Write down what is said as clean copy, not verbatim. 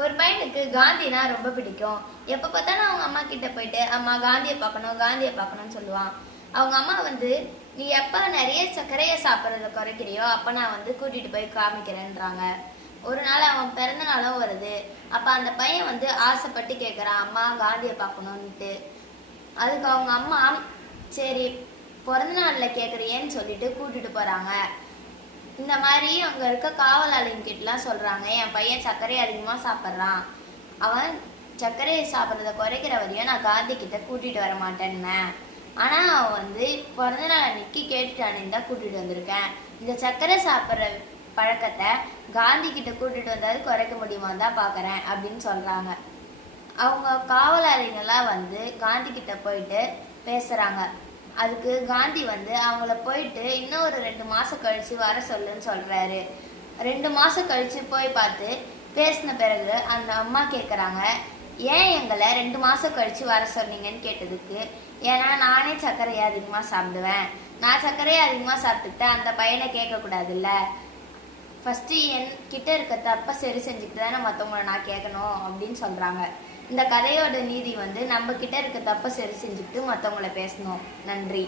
ஒரு பையனுக்கு காந்தினா ரொம்ப பிடிக்கும். எப்போ பார்த்தாலும் அவங்க அம்மா கிட்ட போயிட்டு அம்மா காந்தியை பார்க்கணும் காந்தியை பார்க்கணும்னு சொல்லுவான். அவங்க அம்மா வந்து நீ எப்போ நிறைய சர்க்கரையை சாப்பிட்றத குறைக்கிறியோ அப்போ நான் வந்து கூட்டிகிட்டு போய் காமிக்கிறேன்றாங்க. ஒரு நாள் அவன் பிறந்த நாளும் வருது. அப்போ அந்த பையன் வந்து ஆசைப்பட்டு கேட்குறான் அம்மா காந்தியை பார்க்கணுன்ட்டு. அதுக்கு அவங்க அம்மா சரி பிறந்த நாளில் கேட்குறியேன்னு சொல்லிட்டு கூட்டிகிட்டு போகிறாங்க. இந்த மாதிரி அங்கே இருக்க காவலாளிங்கிட்டலாம் சொல்கிறாங்க என் பையன் சர்க்கரையை அதிகமாக சாப்பிட்றான், அவன் சர்க்கரையை சாப்பிட்றத குறைக்கிற வரையும் நான் காந்தி கிட்ட கூட்டிகிட்டு வர மாட்டேன்னேன். ஆனால் அவன் வந்து பிறந்த நாள் அன்னைக்கு கேட்டுட்டானு தான் கூட்டிகிட்டு வந்திருக்கேன். இந்த சர்க்கரை சாப்பிட்ற பழக்கத்தை காந்தி கிட்ட கூட்டிகிட்டு வந்தாலும் குறைக்க முடியுமா தான் பார்க்குறேன் அப்படின்னு சொல்கிறாங்க. அவங்க காவலாளிங்கெல்லாம் வந்து காந்தி கிட்ட போயிட்டு பேசுகிறாங்க. அதுக்கு காந்தி வந்து அவங்கள போயிட்டு இன்னும் ஒரு 2 மாதம் கழித்து வர சொல்லுன்னு சொல்கிறாரு. 2 மாதம் கழித்து போய் பார்த்து பேசின பிறகு அந்த அம்மா கேட்குறாங்க ஏன் எங்களை 2 மாதம் கழித்து வர சொன்னீங்கன்னு கேட்டதுக்கு ஏன்னா நானே சர்க்கரையை அதிகமாக சாப்பிடுவேன், நான் சர்க்கரையை அதிகமாக சாப்பிட்டுட்டு அந்த பையனை கேட்கக்கூடாதுல்ல, ஃபஸ்ட்டு என்கிட்ட இருக்க தப்பை சரி செஞ்சுக்கிட்டு தானே மற்றவங்கள நான் கேட்கணும் அப்படின்னு சொல்கிறாங்க. இந்த கதையோட நீதி வந்து நம்ம கிட்ட இருக்க தப்பை சரி செஞ்சுக்கிட்டு மற்றவங்கள பேசணும். நன்றி.